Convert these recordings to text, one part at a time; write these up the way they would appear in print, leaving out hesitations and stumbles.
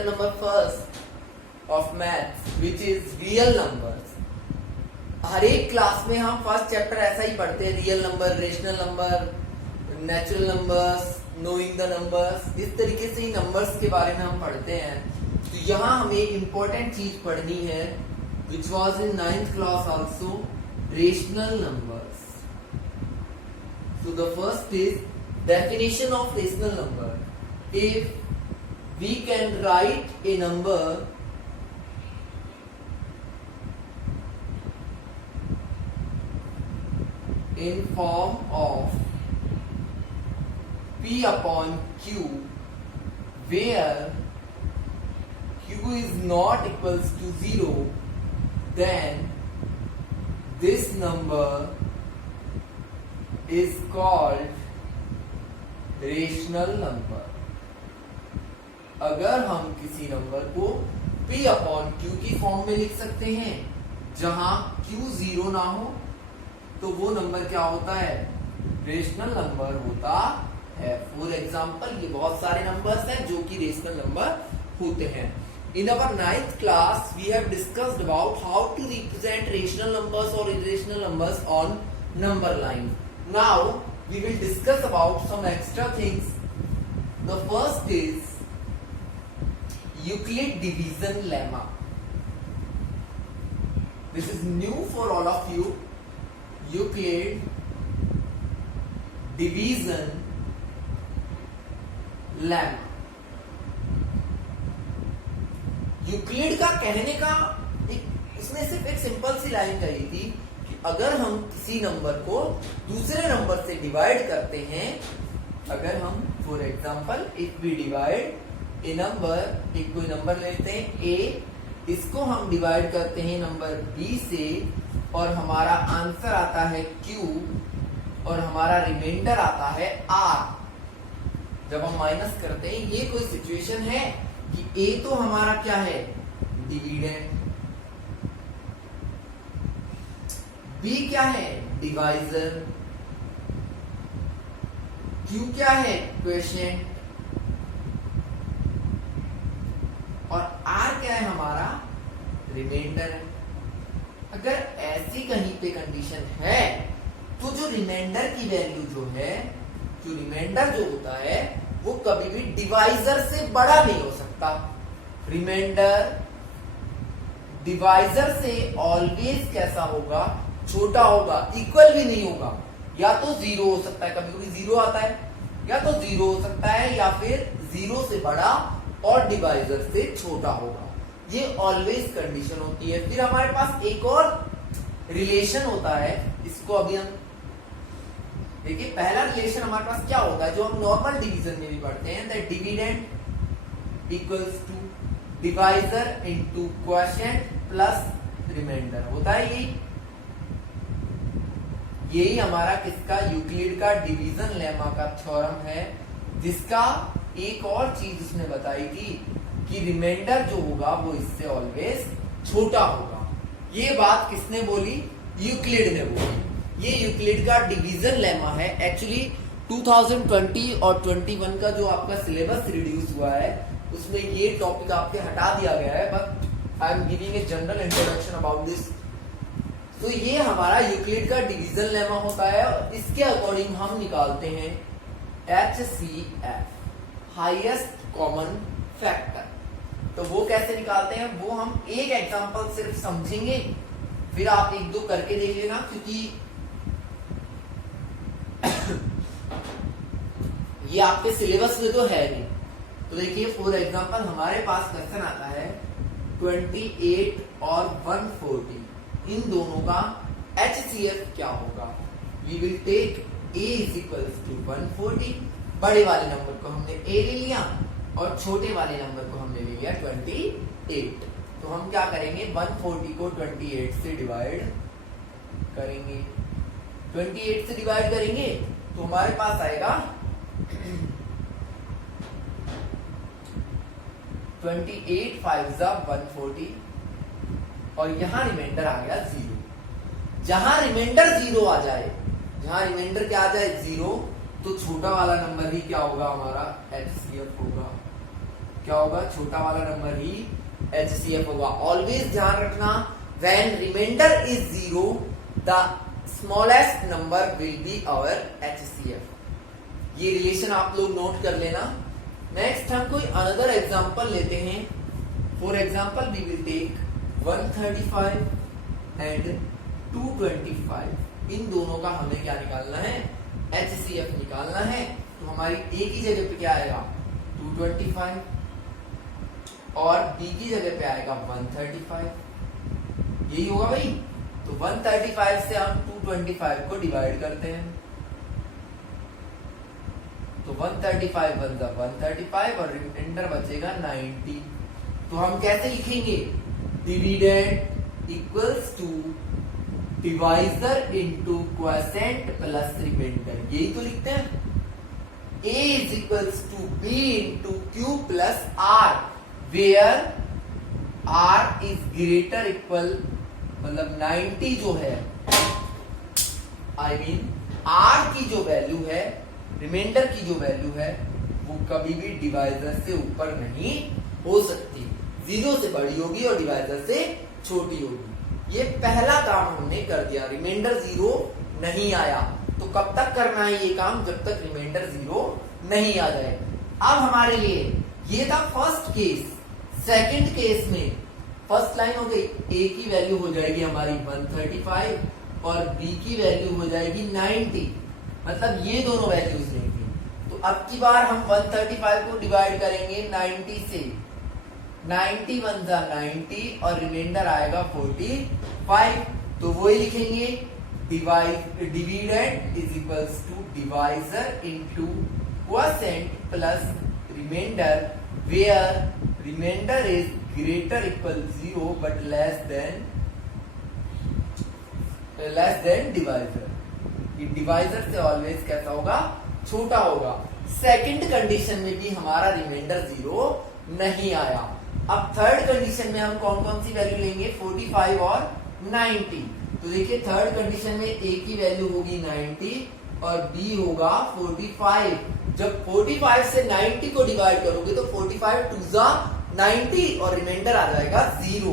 Chapter number first of maths which is real numbers. हर एक class में हम फर्स्ट चैप्टर ऐसा ही पढ़ते हैं, real number, rational number, natural numbers, knowing the numbers. इस तरीके से ही नंबर्स के बारे में हम पढ़ते हैं। तो यहाँ हमें एक इम्पोर्टेंट चीज पढ़नी है which was in 9th class also, rational numbers. So the first is definition of rational number. If we can write a number in form of P upon Q, where Q is not equals to 0, then this number is called rational number. अगर हम किसी number को P upon Q की form में लिख सकते हैं जहां Q 0 ना हो, तो वो नंबर क्या होता है? रेशनल नंबर होता है। फॉर एग्जांपल, ये बहुत सारे नंबर्स हैं जो कि रेशनल नंबर होते हैं। In our 9th class we have discussed about how to represent rational numbers और irrational numbers on number line. Now we will discuss about some extra things. The first is Euclid division lemma. This is new for all of you. Euclid division lemma. Euclid का कहने का इसमें सिर्फ एक simple सी line कही थी, अगर हम किसी नंबर को दूसरे नंबर से डिवाइड करते हैं, अगर हम for example if we divide a number, एक कोई नंबर लेते हैं ए, इसको हम डिवाइड करते हैं नंबर बी से और हमारा आंसर आता है क्यू और हमारा रिमाइंडर आता है आर। जब हम माइनस करते हैं, ये कोई सिचुएशन है कि ए तो हमारा क्या है? डिविडेंड। बी क्या है? डिवाइजर। क्यू क्या है? क्वोशिएंट। और आर क्या है? हमारा रिमाइंडर है। अगर ऐसी कहीं पे कंडीशन है तो जो रिमाइंडर की वैल्यू जो है, जो रिमाइंडर जो होता है वो कभी भी डिवाइजर से बड़ा नहीं हो सकता। रिमाइंडर डिवाइजर से ऑलवेज कैसा होगा? छोटा होगा, इक्वल भी नहीं होगा। या तो जीरो हो सकता है, कभी कभी जीरो आता है, या तो जीरो हो सकता है, या फिर जीरो से बड़ा और डिवाइजर से छोटा होगा। ये ऑलवेज कंडीशन होती है। फिर हमारे पास एक और रिलेशन होता है, इसको अभी हम देखिए। पहला रिलेशन हमारे पास क्या होता है, जो हम नॉर्मल डिवीजन में भी पढ़ते हैं, that dividend equals to divisor into quotient plus reminder होता है। यही हमारा किसका? यूक्लिड का डिवीजन लेमा का थ्योरम है, जिसका एक और चीज उसने बताई थी कि रिमाइंडर जो होगा वो इससे ऑलवेज छोटा होगा। ये बात किसने बोली? यूक्लिड ने बोली। ये यूक्लिड का डिवीजन लेमा है। एक्चुअली 2020 और 21 का जो आपका सिलेबस रिड्यूस हुआ है, उसमें ये टॉपिक आपके हटा दिया गया है, but I am giving a general introduction about this. तो ये हमारा यूक्लिड का डिवीजन लेमा होता है और इसके अकॉर्डिंग हम निकालते हैं HCF, हाईएस्ट कॉमन फैक्टर। तो वो कैसे निकालते हैं वो हम एक एग्जांपल सिर्फ समझेंगे, फिर आप एक दो करके देख लेना, क्योंकि ये आपके सिलेबस में तो है नहीं। तो देखिए, फॉर एग्जांपल हमारे पास क्वेश्चन आता है 28 और 140, इन दोनों का HCF क्या होगा? We will take A is equals to 140। बड़े वाले नंबर को हमने A ले लिया और छोटे वाले नंबर को हमने ले लिया 28। तो हम क्या करेंगे? 140 को 28 से डिवाइड करेंगे। 28 से डिवाइड करेंगे तो हमारे पास आएगा 28 5 जा 140 और यहां रिमाइंडर आ गया 0। जहां रिमाइंडर 0 आ जाए, जहां रिमाइंडर क्या आ जाए 0, तो छोटा वाला नंबर ही क्या होगा? हमारा HCF होगा। क्या होगा, छोटा वाला नंबर ही HCF होगा। ऑलवेज ध्यान रखना, when remainder is 0 the smallest number will be our HCF। ये रिलेशन आप लोग नोट कर लेना। नेक्स्ट हम कोई अनदर एग्जांपल लेते हैं। For example we will take 135 and 225। इन दोनों का हमें क्या निकालना है, HCF निकालना है। तो हमारी A की जगह पे क्या आएगा 225 और B की जगह पे आएगा 135। यही होगा भाई। तो 135 से हम 225 को डिवाइड करते हैं, तो 135 बनता 135 और रिमाइंडर बचेगा 90। तो हम कैसे लिखेंगे, dividend equals to divisor into quotient plus remainder. यही तो लिखते हैं। A is equals to B into Q plus R, where R is greater equal, मतलब 90 जो है, I mean R की जो वैल्यू है, रिमाइंडर की जो वैल्यू है, वो कभी भी डिवाइजर से ऊपर नहीं हो सकती। 0 से बड़ी होगी और डिवाइजर से छोटी होगी। ये पहला काम हमने कर दिया, रिमाइंडर 0 नहीं आया। तो कब तक करना है ये काम, जब तक रिमाइंडर 0 नहीं आ जाए। अब हमारे लिए ये था फर्स्ट केस। सेकंड केस में फर्स्ट लाइन हो गई, A की वैल्यू हो जाएगी हमारी 135 और B की वैल्यू हो जाएगी 90, मतलब ये दोनों वैल्यूज लेंगे। तो अब की बार हम 135 को डिवाइड करेंगे 90 से, 90 1 जा 90 और रिमाइंडर आएगा 45। तो वही लिखेंगे, dividend is equals to divisor into quotient plus remainder, where remainder is greater equal 0 but less than divisor. Divisor से ऑलवेज कैसा होगा, छोटा होगा। सेकंड कंडीशन में भी हमारा रिमाइंडर 0 नहीं आया। अब थर्ड कंडीशन में हम कौन कौन सी वैल्यू लेंगे, 45 और 90। तो देखिए थर्ड कंडीशन में A की वैल्यू होगी 90 और B होगा 45। जब 45 से 90 को डिवाइड करोगे तो 45 2 जा 90 और रिमाइंडर आ जाएगा 0।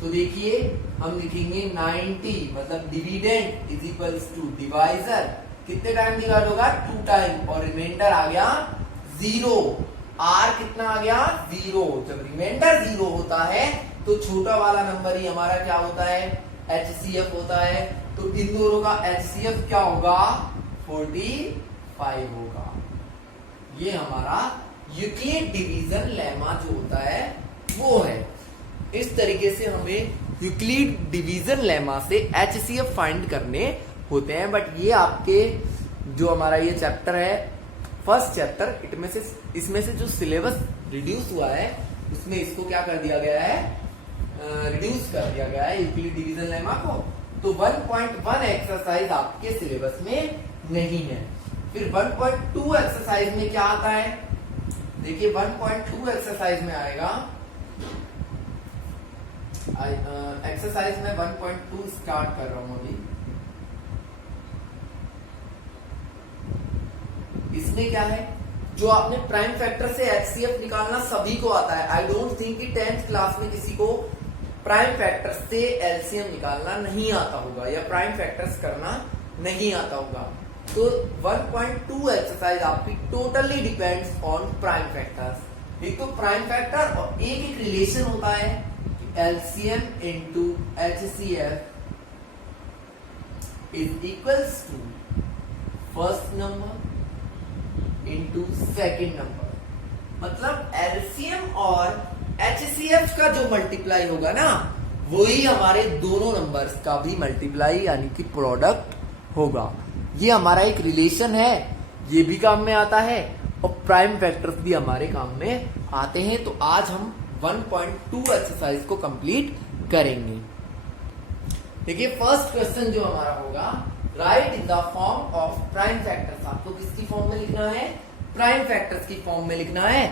तो देखिए हम लिखेंगे 90, मतलब dividend is equals to divisor, कितने टाइम डिवाइड होगा 2 टाइम और रिमाइंडर आ गया 0। R कितना आ गया 0। जब रिमाइंडर 0 होता है तो छोटा वाला नंबर ही हमारा क्या होता है, HCF होता है। तो इन दोनों का HCF क्या होगा, 45 होगा। ये हमारा यूक्लिड डिवीजन लेमा जो होता है वो है। इस तरीके से हमें यूक्लिड डिवीजन लेमा से HCF फाइंड करने होते हैं। बट ये आपके जो हमारा ये चैप्टर है, फर्स्ट चैप्टर, इसमें से जो सिलेबस रिड्यूस हुआ है उसमें इसको क्या कर दिया गया है, रिड्यूस कर दिया गया है यूक्लिड डिवीजन लेमा को। तो 1.1 एक्सरसाइज आपके सिलेबस में नहीं है। फिर 1.2 एक्सरसाइज में क्या आता है, देखिए 1.2 एक्सरसाइज में आएगा, एक्सरसाइज में 1.2 स्टार्ट कर रहा हूं अभी। इसमें क्या है, जो आपने प्राइम फैक्टर से HCF निकालना सभी को आता है। आई डोंट थिंक कि 10th क्लास में किसी को प्राइम फैक्टर से LCM निकालना नहीं आता होगा या प्राइम फैक्टर्स करना नहीं आता होगा। तो 1.2 एक्सरसाइज आपकी totally depends on prime factors. एक तो प्राइम फैक्टर और एक रिलेशन होता है LCM into HCF is equals to first number into second number। मतलब LCM और HCF का जो मल्टीप्लाई होगा ना, वही हमारे दोनों नंबर्स का भी मल्टीप्लाई यानी कि प्रोडक्ट होगा। ये हमारा एक रिलेशन है, ये भी काम में आता है और प्राइम फैक्टर्स भी हमारे काम में आते हैं। तो आज हम 1.2 एक्सरसाइज को कंप्लीट करेंगे। देखिए फर्स्ट क्वेश्चन जो हमारा होगा, right in the form of prime factors. आपको किसकी फॉर्म में लिखना है, प्राइम फैक्टर्स की फॉर्म में लिखना है।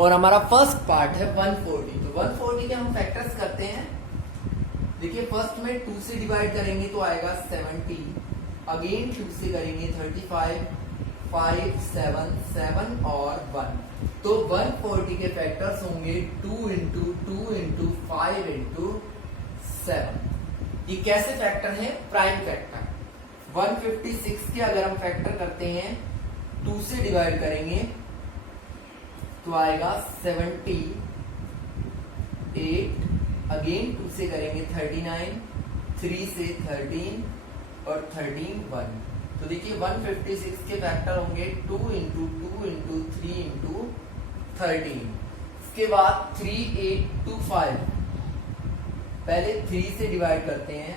और हमारा फर्स्ट पार्ट है 140। तो 140 के हम फैक्टर्स करते हैं। देखिए फर्स्ट में 2 से डिवाइड करेंगे तो आएगा 70, अगेन 2 से करेंगे 35, 5, 7, 7 और 1। तो 140 के फैक्टर्स होंगे 2 इंटू 2 इंटू 5 इंटू 7। ये कैसे फैक्टर है? Prime factor. 156 के अगर हम फैक्टर करते हैं 2 से डिवाइड करेंगे तो आएगा 78, अगेन 2 से करेंगे 39, 3 से 13 और 13 1। तो देखिए 156 के फैक्टर होंगे 2 इंटू 2 इंटू 3 इंटू 13। इसके बाद 3825, पहले 3 से डिवाइड करते हैं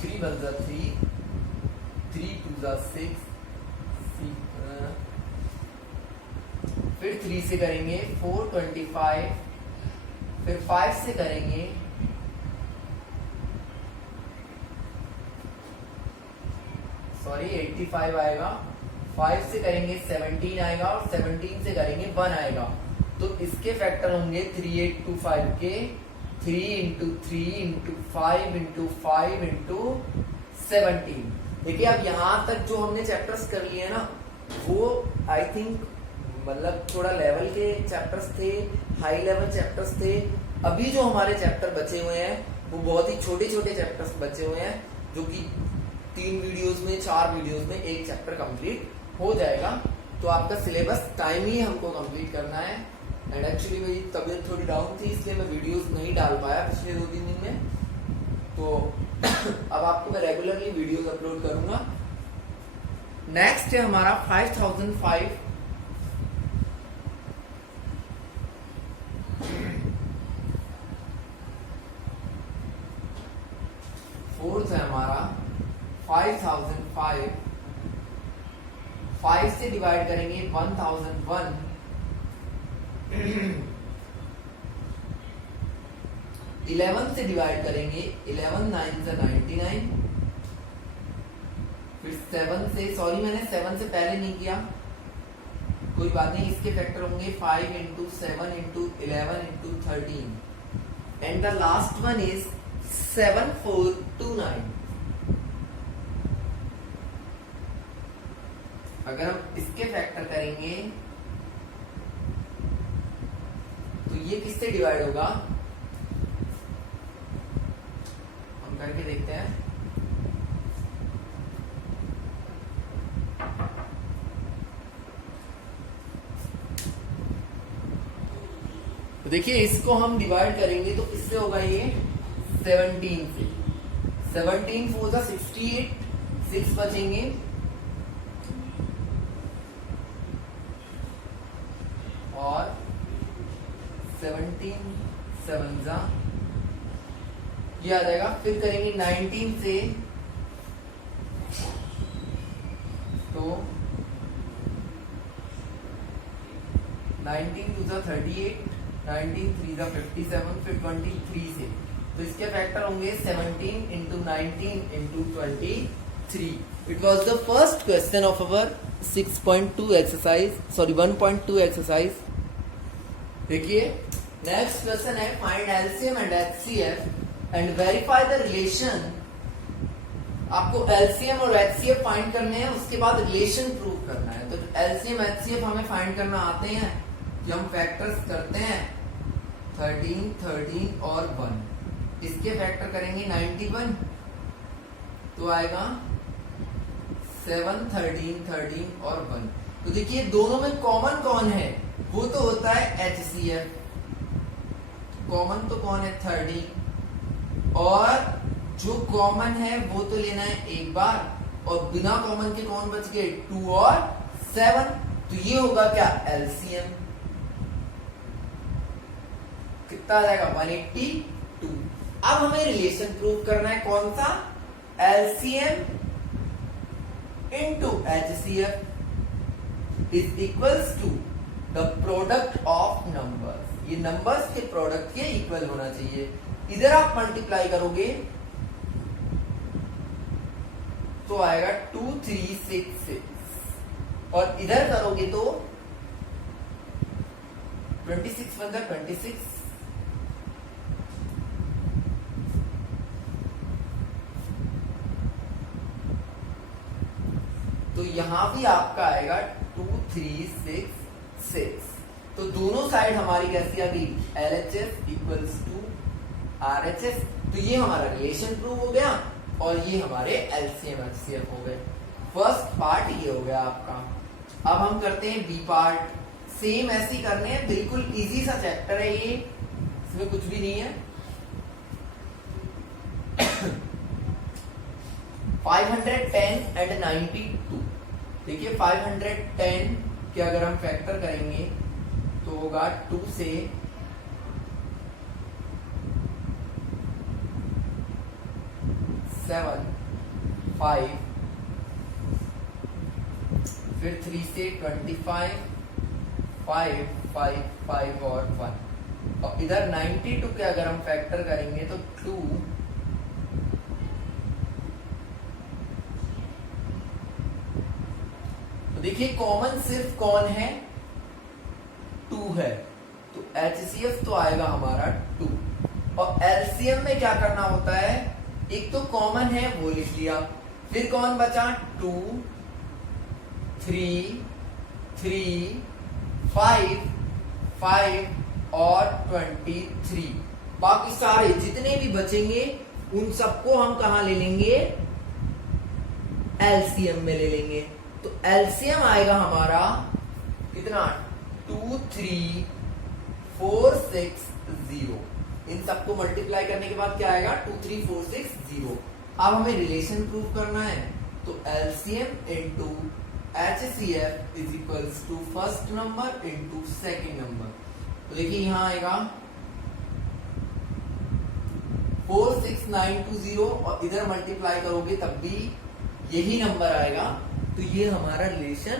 3 1 जा 3, 3 2 जा 6, फिर 3 से करेंगे 425, फिर 5 से करेंगे 85 आएगा, 5 से करेंगे 17 आएगा और 17 से करेंगे 1 आएगा। तो इसके फैक्टर होंगे 3825 के 3 इंटू 3 इंटू 5 इंटू 5 इंटू 17। देखिए अब यहाँ तक जो हमने चैप्टर्स कर लिए ना वो आई थिंक मतलब थोड़ा लेवल के चैप्टर्स थे, हाई लेवल चैप्टर्स थे। अभी जो हमारे चैप्टर बचे हुए हैं वो बहुत ही छोटे छोटे चैप्टर्स बचे हुए हैं, जो कि 3 वीडियोस में 4 वीडियोस में एक चैप्टर कंप्लीट हो जाएगा। तो आपका सिलेबस टाइम ही हमको कंप्लीट करना है। एंड एक्चुअली मेरी तबीयत थोड़ी डाउन थी इसलिए मैं वीडियोस नहीं डाल पाया पिछले 2-3 दिन में। तो अब आपको मैं रेगुलरली वीडियोस अपलोड करूंगा। नेक्स्ट है हमारा 5005। फोर्थ है हमारा 5005। 5 से डिवाइड करेंगे 1001, 11 से डिवाइड करेंगे 11 9 से 99, फिर 7 से, सॉरी मैंने 7 से पहले नहीं किया, कोई बात नहीं। इसके फैक्टर होंगे 5 into 7 into 11 into 13 and the last one is 7429। अगर हम इसके फैक्टर करेंगे तो ये किससे डिवाइड होगा, हम करके देखते हैं। तो देखिए इसको हम डिवाइड करेंगे तो किससे होगा, ये 17 से। 17 4 जा 68, 6 बचेंगे और 17 7 जा ये आ जाएगा। फिर करेंगे 19 से तो 19 2 जा 38, 19 3 जा 57, फिर 23 से। तो इसके फैक्टर होंगे 17 into 19 into 23। It was the first question of our 6.2 exercise, sorry 1.2 exercise. देखिए नेक्स्ट क्वेश्चन है find LCM and HCF and verify the relation. आपको एलसीएम और एचसीएफ फाइंड करने हैं, उसके बाद रिलेशन प्रूव करना है। तो एलसीएम एचसीएफ हमें फाइंड करना आते हैं कि हम फैक्टर्स करते हैं 13 13 और 1। इसके फैक्टर करेंगे 91 तो आएगा 7 13 13 और 1। तो देखिए दोनों में कॉमन कौन है, वो तो होता है HCF। कॉमन तो कौन है 30, और जो कॉमन है वो तो लेना है एक बार, और बिना कॉमन के कौन बच गए 2 और 7। तो ये होगा क्या LCM, कितना आ जाएगा 182। अब हमें रिलेशन प्रूव करना है, कौन सा LCM into HCF is equals to the product of numbers। ये नंबर्स के प्रोडक्ट के इक्वल होना चाहिए। इधर आप मल्टीप्लाई करोगे तो आएगा 2366 और इधर करोगे तो 26 बनता 26, यहाँ भी आपका आएगा 2 3 6 6। तो दोनों साइड हमारी कैसी आ गई, LHS इक्वल्स टू RHS। तो ये हमारा रिलेशन प्रूव हो गया और ये हमारे LCM HCF हो गए। फर्स्ट पार्ट ये हो गया आपका। अब हम करते हैं बी पार्ट। सेम ऐसे ही करने हैं, बिल्कुल इजी सा चैप्टर है ये, इसमें कुछ भी नहीं है। 510 एंड 92। देखिए 510 के अगर हम फैक्टर करेंगे तो होगा 2 से 7 5, फिर 3 से 25 5 5 5 और 1। और इधर 92 के अगर हम फैक्टर करेंगे तो 2 तो देखिए कॉमन सिर्फ कौन है, 2 है। तो HCF तो आएगा हमारा 2। और LCM में क्या करना होता है, एक तो कॉमन है वो लिख लिया, फिर कौन बचा 2 3 3 5 5 और 23। बाकी सारे जितने भी बचेंगे उन सबको हम कहा ले लेंगे, LCM में ले लेंगे। तो LCM आएगा हमारा कितना 2 3 4 6 0। इन सबको मल्टीप्लाई करने के बाद क्या आएगा 2 3 4 6 0। अब हमें रिलेशन प्रूव करना है, तो LCM into HCF is equals to first number into second number. तो देखिए यहां आएगा 46920 और इधर मल्टीप्लाई करोगे तब भी यही नंबर आएगा। तो ये हमारा रिलेशन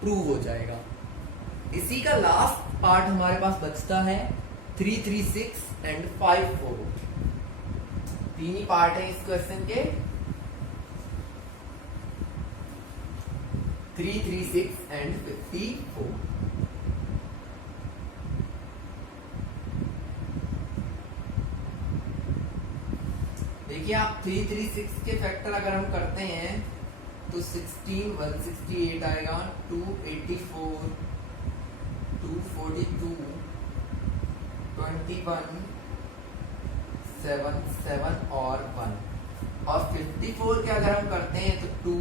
प्रूव हो जाएगा। इसी का लास्ट पार्ट हमारे पास बचता है 3 3 6 एंड 5 4। तीन ही पार्ट है इस क्वेश्चन के, 3 3 6 एंड 54। देखिए आप 3 3 6 के फैक्टर अगर हम करते हैं तो 16 168 आएगा, 284 242 21 7 7 और 1। और 54 के अगर हम करते हैं तो 2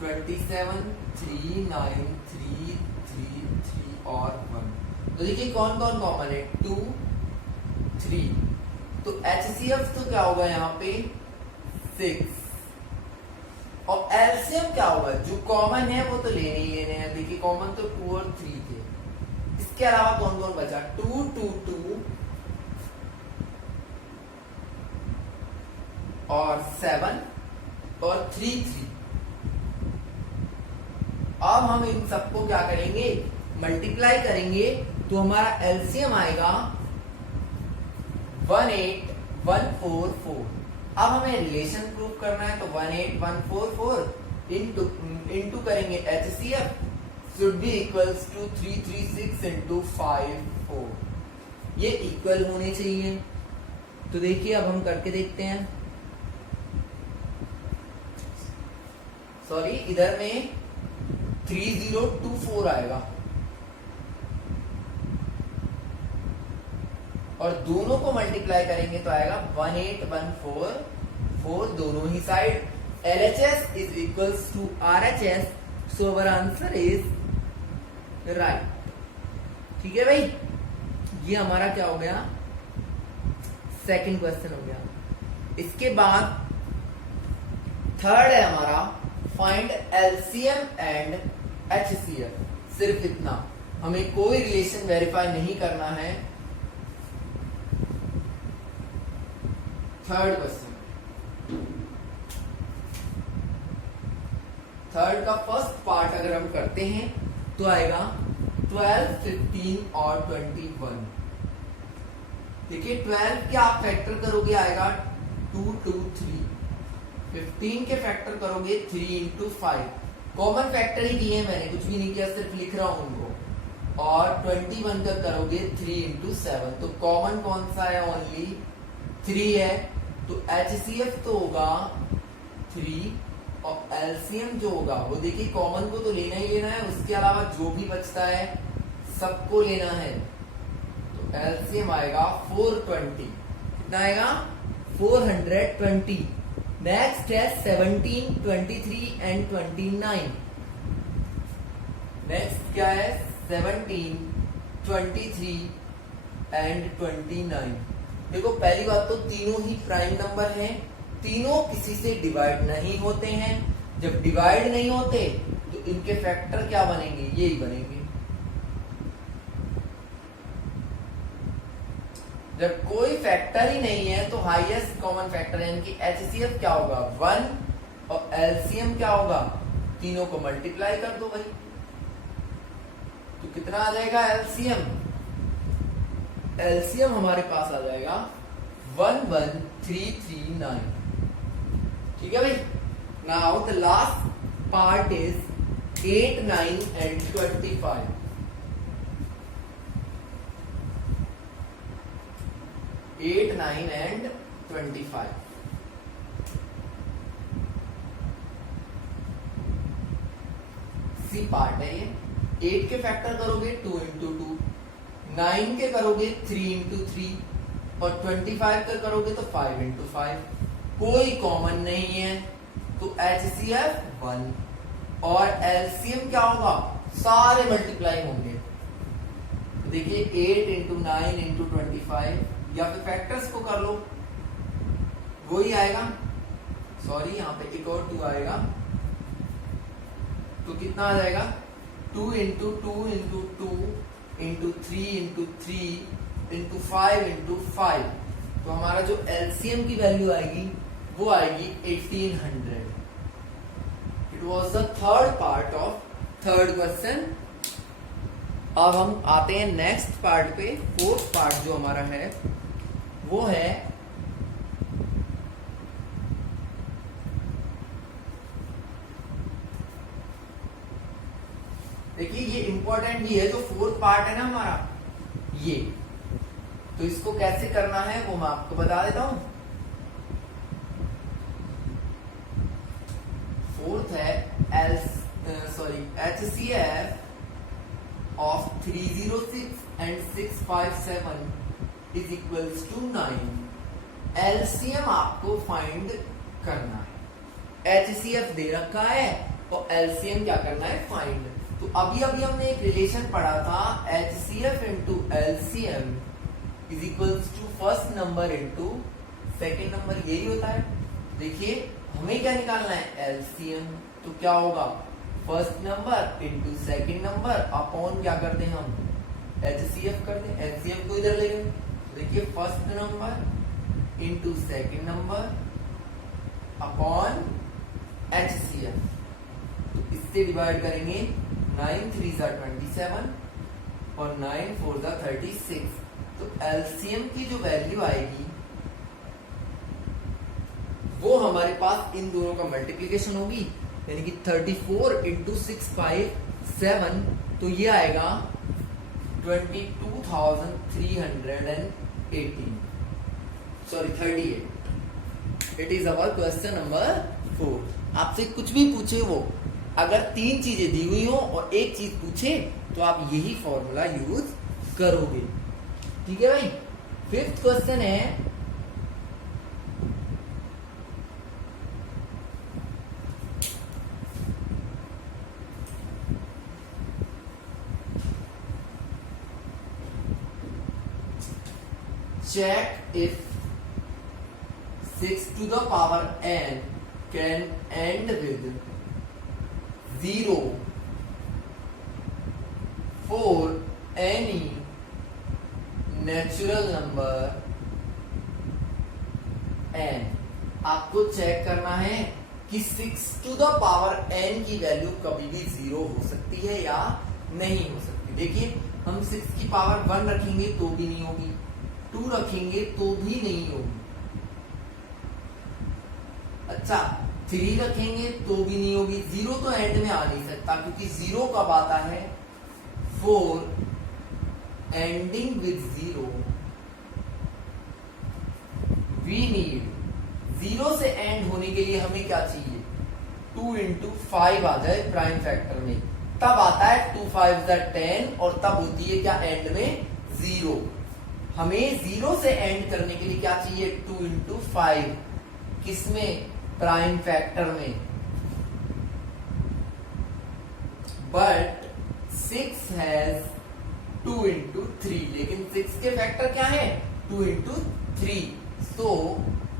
27 3 9 3 3 3 और 1। तो देखिए कौन कौन कॉमन है 2 3। तो HCF तो क्या होगा यहाँ पे 6। और LCM क्या होगा, जो कॉमन है वो तो लेने ही लेने हैं। देखिए कॉमन तो 2 और 3 थे। इसके अलावा कौन कौन बचा 2 2 2 और 7 और 3 3। अब हम इन सबको क्या करेंगे, मल्टीप्लाई करेंगे तो हमारा LCM आएगा 18144। अब हमें रिलेशन प्रूव करना है तो 18144 इंटू करेंगे HCF should be equals to 336 into 54। ये इक्वल होने चाहिए। तो देखिए अब हम करके देखते हैं। सॉरी इधर में 3024 आएगा और दोनों को मल्टीप्लाई करेंगे तो आएगा 18144 दोनों ही side. LHS is equals to RHS, so our answer is right. ठीक है भाई, ये हमारा क्या हो गया, सेकंड क्वेश्चन हो गया। इसके बाद थर्ड है हमारा फाइंड LCM एंड HCF। सिर्फ इतना, हमें कोई रिलेशन वेरीफाई नहीं करना है। थर्ड क्वेश्चन, थर्ड का फर्स्ट पार्ट अगर हम करते हैं तो आएगा 12 15 और 21। देखिए 12 के आप फैक्टर करोगे आएगा 2 2 3। 15 के फैक्टर करोगे 3 इंटू 5। कॉमन फैक्टर ही दिए मैंने, कुछ भी नहीं किया, सिर्फ लिख रहा हूं उनको। और 21 का करोगे 3 इंटू 7। तो कॉमन कौन सा है, ओनली 3 है। तो HCF तो होगा 3 और एलसीएम जो होगा वो देखिए कॉमन को तो लेना ही लेना है, उसके अलावा जो भी बचता है सबको लेना है। तो एलसीएम आएगा 420, कितना आएगा 420। नेक्स्ट है 17, 23 एंड 29। नेक्स्ट क्या है 17, 23 एंड 29। देखो पहली बात तो तीनों ही प्राइम नंबर हैं, तीनों किसी से डिवाइड नहीं होते हैं। जब डिवाइड नहीं होते तो इनके फैक्टर क्या बनेंगे, यही बनेंगे। जब कोई फैक्टर ही नहीं है तो हाईएस्ट कॉमन फैक्टर है, इनकी एचसीएफ क्या होगा 1 और एलसीएम क्या होगा, तीनों को मल्टीप्लाई कर दो भाई, तो कितना आ जाएगा एलसीएम। एलसीएम हमारे पास आ जाएगा 11339। ठीक है भाई। Now the last part is 8, 9 and 25। 8, 9 and 25। C part है ये। 8 के फैक्टर करोगे 2 इंटू 2, 9 के करोगे 3 इंटू 3 और 25 के करोगे तो 5 इंटू 5। कोई कॉमन नहीं है तो एचसीएफ 1 और एलसीएम क्या होगा, सारे मल्टीप्लाई होंगे। तो देखिए 8 इंटू 9 इंटू 25, या फिर फैक्टर्स को कर लो वही आएगा। सॉरी यहाँ पे एक और 2 आएगा, तो कितना आ जाएगा 2 into 2 into 2 into 3 into 3 into 5 into 5। तो हमारा जो एलसीएम की वैल्यू आएगी वो आएगी 1800। It was the third part of third question. अब हम आते हैं नेक्स्ट पार्ट पे। फोर्थ पार्ट जो हमारा है वो है देखिए ये इंपॉर्टेंट भी है, जो फोर्थ पार्ट है ना हमारा ये, तो इसको कैसे करना है वो मैं आपको बता देता हूं। फोर्थ है HCF of 306 and 657 is equals to 9। LCM आपको फाइंड करना है। HCF दे रखा है और एलसीएम क्या करना है, फाइंड। तो अभी हमने एक रिलेशन पढ़ा था, HCF into LCM is equals to first number into second number, यही होता है। देखिए हमें क्या निकालना है, एलसीएम। तो क्या होगा, first number into second number upon क्या करते हैं हम, HCF करते हैं। एलसीएम को इधर ले गए, देखिए first number into second number upon HCF। तो इससे डिवाइड करेंगे, 9 3 27 और 9 4 36। तो एलसीएम की जो वैल्यू आएगी वो हमारे पास इन दोनों का मल्टीप्लीकेशन होगी, यानी कि 34 इंटू 657। तो ये आएगा 38। It is our question number 4। आपसे कुछ भी पूछे वो, अगर 3 चीजें दी हुई हो और एक चीज पूछे तो आप यही फॉर्मूला यूज करोगे। ठीक है भाई। फिफ्थ क्वेश्चन है check if 6 to the power n can end with 0 for any natural number n। आपको चेक करना है कि 6 to the power n की वैल्यू कभी भी 0 हो सकती है या नहीं हो सकती। देखिए हम 6 की पावर 1 रखेंगे तो भी नहीं होगी, 2 रखेंगे तो भी नहीं होगी, अच्छा 3 रखेंगे तो भी नहीं होगी। 0 तो एंड में आ नहीं सकता, क्योंकि 0 कब आता है, 4 एंडिंग विद 0। वी नीड 0 से एंड होने के लिए हमें क्या चाहिए, 2 इंटू 5 आ जाए प्राइम फैक्टर में, तब आता है 2 5 10 और तब होती है क्या एंड में 0। हमें 0 से एंड करने के लिए क्या चाहिए 2 इंटू 5, किसमें प्राइम फैक्टर में। बट 6 हैज 2 इंटू 3, लेकिन 6 के फैक्टर क्या है 2 into 3, so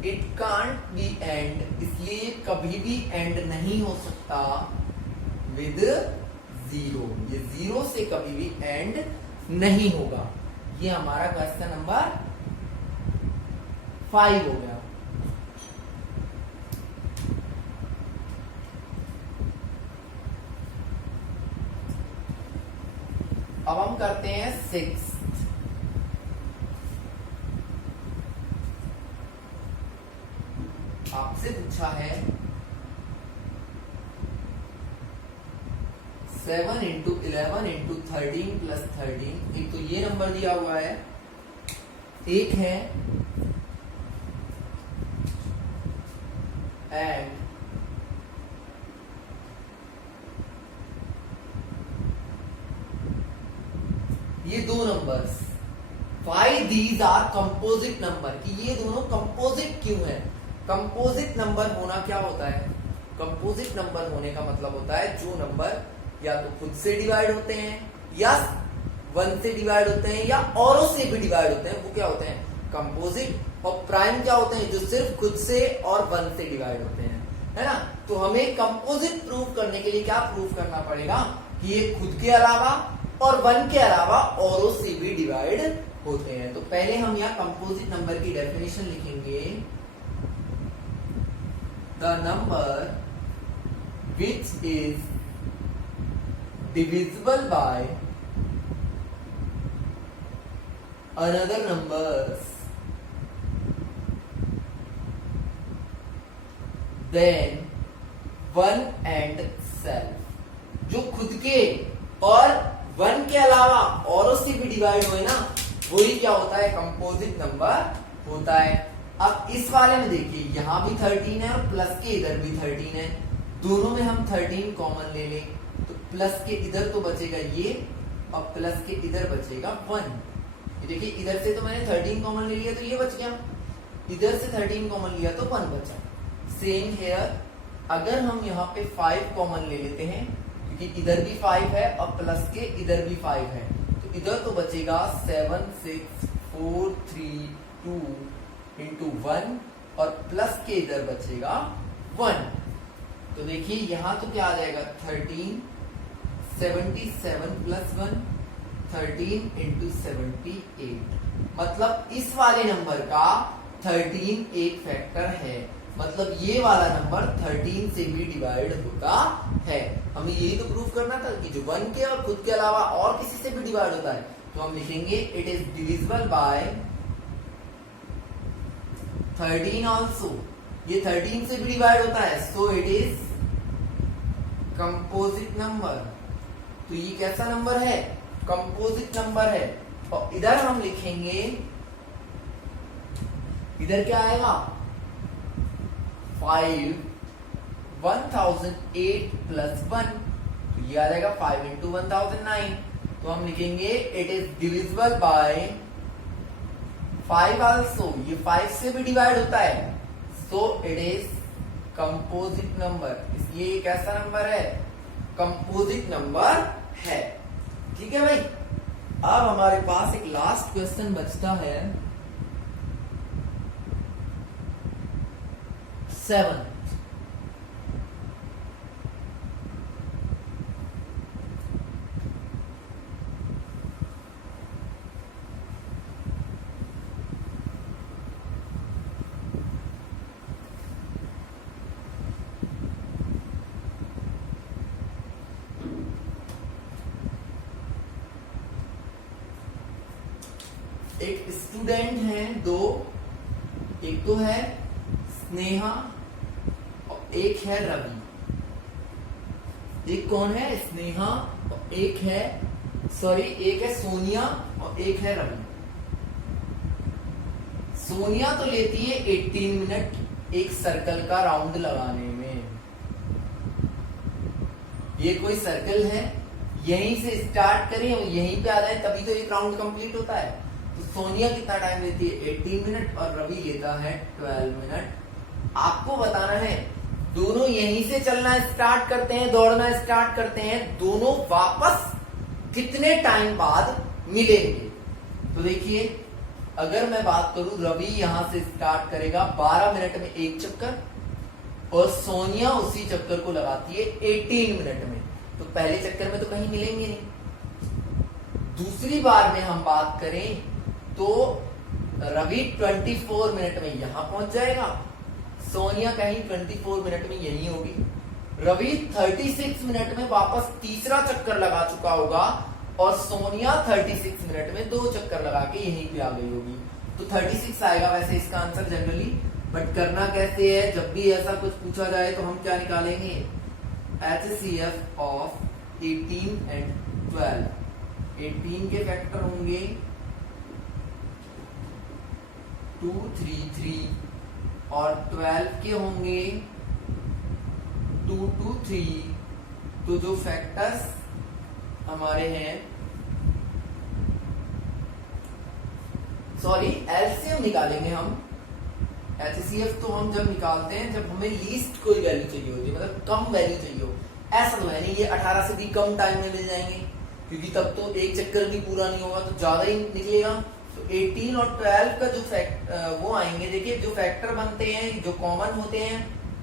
it can't be and, इसलिए कभी भी एंड नहीं हो सकता विद 0, ये 0 से कभी भी एंड नहीं होगा। ये हमारा क्वेश्चन नंबर 5 हो गया। अब हम करते हैं 6। आपसे पूछा है 7 इंटू 11 इंटू 13 प्लस 13। एक तो ये नंबर दिया हुआ है, एक है एंड ये दो numbers. Why these are composite number, कि ये दोनों कंपोजिट क्यों है। कंपोजिट नंबर होना क्या होता है, कंपोजिट नंबर होने का मतलब होता है जो नंबर या तो खुद से डिवाइड होते हैं या 1 से डिवाइड होते हैं या औरों से भी डिवाइड होते हैं, वो क्या होते हैं कंपोजिट। और प्राइम क्या होते हैं जो सिर्फ खुद से और 1 से डिवाइड होते हैं, है ना। तो हमें कंपोजिट प्रूव करने के लिए क्या प्रूव करना पड़ेगा कि ये खुद के अलावा और 1 के अलावा औरों से भी डिवाइड होते हैं। तो पहले हम यहाँ कंपोजिट नंबर की डेफिनेशन लिखेंगे, the number which is divisible by another numbers then 1 and self, जो खुद के और 1 के अलावा औरों से भी डिवाइड हुए ना, वही क्या होता है कंपोजिट नंबर होता है। अब इस वाले में देखिए यहाँ भी 13 है और प्लस के इधर भी 13 है, दोनों में हम 13 कॉमन ले लें तो प्लस के इधर तो बचेगा ये और प्लस के इधर बचेगा 1। ये देखिए इधर से तो मैंने 13 कॉमन ले लिया तो ये बच गया, इधर से 13 कॉमन लिया तो 1 बचा। सेम हेयर, अगर हम यहाँ पे 5 कॉमन ले लेते हैं क्योंकि इधर भी 5 है और प्लस के इधर भी 5 है, तो इधर तो बचेगा 7 6 4 3 2 इंटू 1 और प्लस के इधर बचेगा 1। तो देखिए यहाँ तो क्या आ जाएगा 13 77 प्लस 1 13 इंटू 78, मतलब इस वाले नंबर का 13 एक फैक्टर है, मतलब ये वाला नंबर 13 से भी डिवाइड होता है। हमें यही तो प्रूफ करना था कि जो 1 के और खुद के अलावा और किसी से भी डिवाइड होता है, तो हम लिखेंगे it is divisible by 13 also, ये 13 से भी डिवाइड होता है, so it is composite number. तो ये कैसा नंबर है कंपोजिट नंबर है। और इधर हम लिखेंगे, इधर क्या आएगा 5 1008 प्लस 1, तो ये आ जाएगा 5 इंटू 1009। तो हम लिखेंगे it is divisible by 5 also, ये 5 से भी डिवाइड होता है, so it is composite number. इसलिए ये कैसा नंबर है कंपोजिट नंबर है। ठीक है भाई। अब हमारे पास एक लास्ट क्वेश्चन बचता है 7। एक स्टूडेंट है दो, एक तो है स्नेहा और एक है रवि। एक कौन है स्नेहा और एक है एक है सोनिया और एक है रवि। सोनिया तो लेती है 18 मिनट एक सर्कल का राउंड लगाने में, ये कोई सर्कल है, यहीं से स्टार्ट करें और यहीं पे आ जाए तभी तो एक राउंड कंप्लीट होता है। तो सोनिया कितना टाइम लेती है 18 मिनट और रवि लेता है 12 मिनट। आपको बताना है दोनों यहीं से चलना स्टार्ट करते हैं, दौड़ना स्टार्ट करते हैं, दोनों वापस कितने टाइम बाद मिलेंगे। तो देखिए अगर मैं बात करूं, रवि यहां से स्टार्ट करेगा 12 मिनट में एक चक्कर और सोनिया उसी चक्कर को लगाती है 18 मिनट में। तो पहले चक्कर में तो कहीं मिलेंगे नहीं। दूसरी बार में हम बात करें तो रवि 24 मिनट में यहां पहुंच जाएगा, सोनिया कहीं 24 मिनट में यहीं होगी। रवि 36 मिनट में वापस तीसरा चक्कर लगा चुका होगा और सोनिया 36 मिनट में 2 चक्कर लगा के यहीं पे आ गई होगी। तो 36 आएगा वैसे इसका आंसर जनरली, बट करना कैसे है, जब भी ऐसा कुछ पूछा जाए तो हम क्या निकालेंगे, HCF ऑफ 18 एंड 12। 18 के फैक्टर होंगे 2, 3, 3 और 12 के होंगे 2, 2, 3। तो जो फैक्टर्स हमारे हैं, सॉरी एलसीएम निकालेंगे हम। HCF तो हम जब निकालते हैं जब हमें लीस्ट कोई वैल्यू चाहिए होती है, मतलब कम वैल्यू चाहिए हो। ऐसा तो है नहीं ये 18 से भी कम टाइम में मिल जाएंगे, क्योंकि तब तो एक चक्कर भी पूरा नहीं होगा तो ज्यादा ही निकलेगा। तो 18 और 12 का जो वो आएंगे, देखिए जो फैक्टर बनते हैं जो कॉमन होते हैं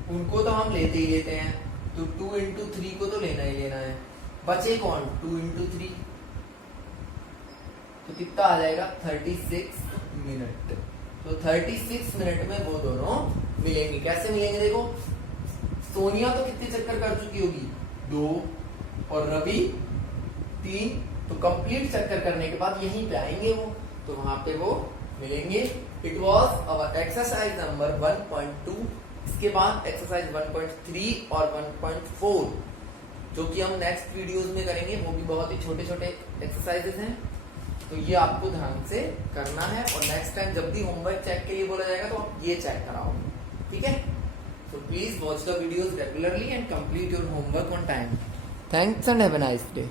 उनको तो हम लेते ही लेते हैं। तो 2 into 3 को तो लेना ही लेना है। बचे कौन, 2 into 3, तो कितना आ जाएगा 36 मिनट। तो 36 मिनट में वो दोनों मिलेंगे। कैसे मिलेंगे, देखो सोनिया तो कितने चक्कर कर चुकी होगी, 2 और रवि 3। तो कंप्लीट चक्कर करने के बाद यहीं पे आएंगे वो, तो वहां पे वो मिलेंगे। It was our exercise number 1.2। इसके बाद एक्सरसाइज 1.3 और 1.4 जो कि हम नेक्स्ट वीडियोस में करेंगे, वो भी बहुत ही छोटे छोटे एक्सरसाइजेस हैं। तो ये आपको ध्यान से करना है और नेक्स्ट टाइम जब भी होमवर्क चेक के लिए बोला जाएगा तो आप ये चेक कराओगे, ठीक है। So please watch the videos regularly and complete your homework on time. Thanks and have a nice day.